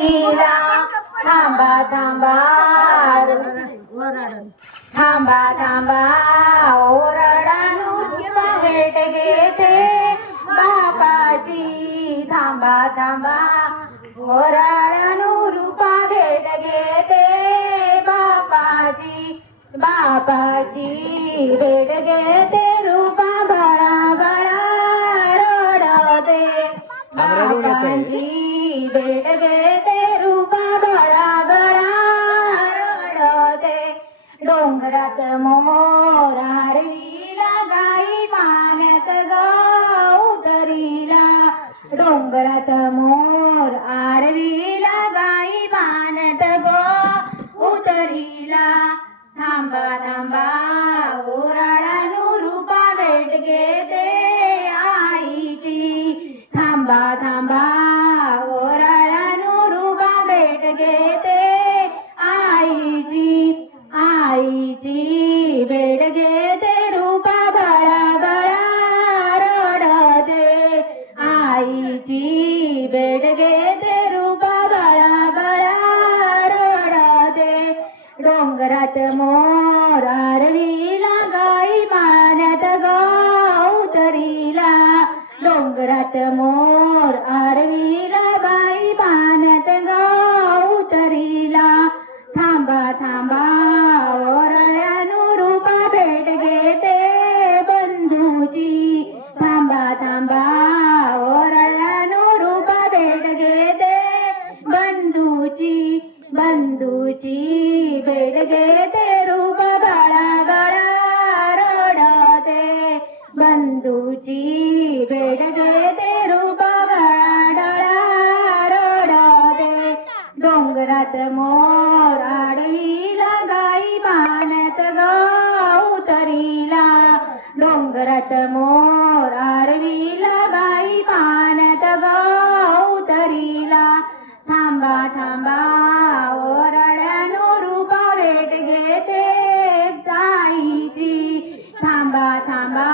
लीला थांबा थांबा थांबा थांबा ओरडानु भेट घेते बापाची थांबा थांबा ओरडानु रूपा भेट घेते बापाची बापाची भेट घेते रूपा बळा बळा रडते बापाची भेट घेते रूपा बळा बळा रडते डोंगरात मोर आरवीला गाई पाण्यात गौतरीला डोंगरात मोर आरवीला गाई पाण्यात गौतरीला थांबा थांबा ओरडानु रूपा भेट घेते आईची थांबा थांबा ओरडानु रूपा भेट घेते आईची आईची भेट घेते रूपा बळा बळा रडते आईची भेट घेते रूपा बळा बळा रडते डोंगरात मोर आरवीला गाई पाण्यात गौतरीला डोंगरात मोर आरवीला गाई पाण्यात गौतरीला थांबा थांबा ओरडानु रूपा भेट घेते बंधूची थांबा थांबा ओरडानु रूपा भेट घेते बंधूची बंधूची भेट घेते रूपा बळा बळा रडते बंधूची भेट घेते रूपा बळा बळा रडते डोंगरात मोर आडवीला गाई पाण्यात गौतरीला डोंगरात मोर आडवीला गाई पाण्यात गौतरीला थांबा थांबा ओरडानु रूपा भेट घेते ताईची थांबा थांबा